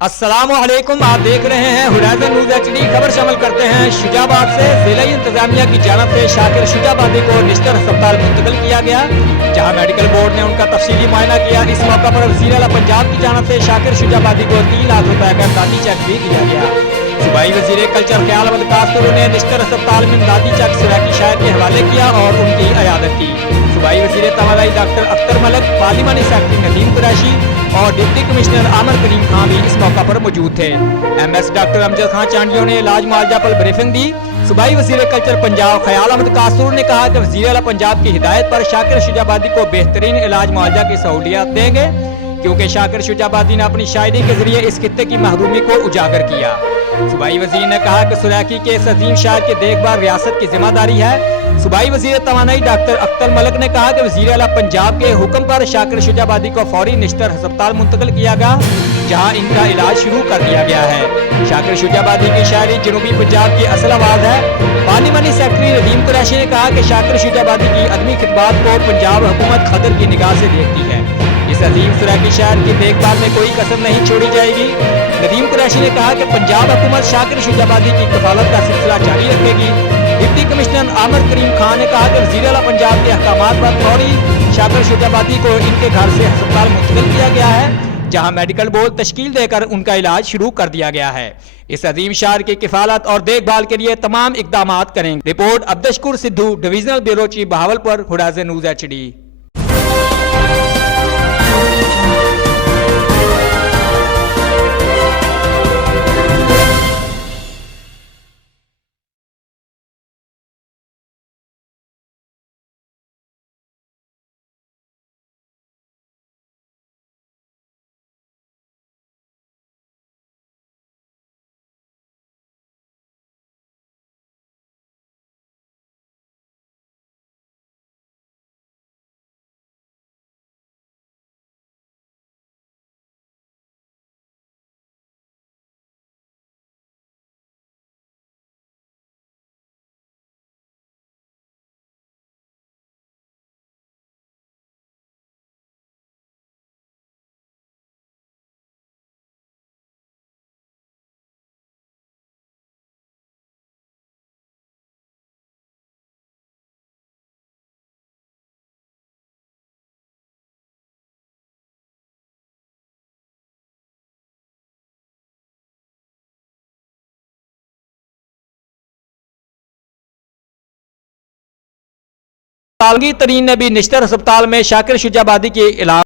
अस्सलाम वालेकुम। आप देख रहे हैं होराइजन न्यूज़ HD। खबर शामिल करते हैं शुजाबाद से। जिला इंतजामिया की जानिब से शाकिर शुजाबादी को निश्तर अस्पताल मुंतकिल किया गया, जहां मेडिकल बोर्ड ने उनका तफसीली मुआयना किया। इस मौका पर वज़ीर आला पंजाब की जानिब से शाकिर शुजाबादी को 3 लाख रुपए का इमदादी चेक भी दिया गया। सूबाई वज़ीर कल्चर ख्याल अहमद कासर ने निश्तर अस्पताल में इमदादी चेक सराकी शायर के हवाले किया और उनकी अयादत की। सूबाई वज़ीर तवानाई डॉक्टर अख्तर मलिक, पार्लिमानी सेक्रेटरी नदीम कुरैशी और डिप्टी कमिश्नर आमर करीम खान भी इस मौका पर मौजूद थे। MS डॉक्टर अमजद खान चांडियों ने इलाज मुआवजा पर ब्रीफिंग दी। सूबाई वज़ीर कल्चर पंजाब ख्याल अहमद कासर ने कहा कि वज़ीर आला पंजाब की हिदायत पर शाकिर शुजाबादी को बेहतरीन इलाज मुआवजा की सहूलियत देंगे, क्योंकि शाकिर शुजाबादी ने अपनी शायरी के जरिए इस खित्ते की महरूमी को उजागर किया। सूबाई वज़ीर ने कहा कि सुरैकी के इस अजीम शायर की देखभाल रियासत की जिम्मेदारी है। सूबाई वज़ीर तवानाई डॉक्टर अख्तर मलिक ने कहा कि वज़ीर आला पंजाब के हुक्म पर शाकिर शुजाबादी को फौरी निश्तर अस्पताल मुंतकिल किया गया, जहां इनका इलाज शुरू कर दिया गया है। शाकिर शुजाबादी की शायरी जनूबी पंजाब की असल आवाज़ है। पार्लिमानी सेक्रेटरी नदीम कुरैशी ने कहा कि शाकिर शुजाबादी की अदमी खिदमत को पंजाब हुकूमत खदर की निगाह से देखती है। इस अजीम सुरैकी शायर की देखभाल में कोई कसर नहीं छोड़ी जाएगी। नदीम कुरैशी ने कहा कि पंजाब हुकूमत शाकिर शुजाबादी की कफालत का सिलसिला जारी रखेगी। डिप्टी कमिश्नर आमर करीम खान ने कहा कि वज़ीर आला पंजाब के अहकामात पर फौरी शाकिर शुजाबादी को इनके घर से अस्पताल मुंतकिल किया गया है, जहां मेडिकल बोर्ड तश्कील देकर उनका इलाज शुरू कर दिया गया है। इस अजीम शायर की किफालत और देखभाल के लिए तमाम इकदामात करेंगे। Report Abdushakur Sidhu, divisional bureau chief Bahawalpur, horizon news HD। Alamgir Tareen ने भी निश्तर अस्पताल में शाकिर शुजाबादी के इलाज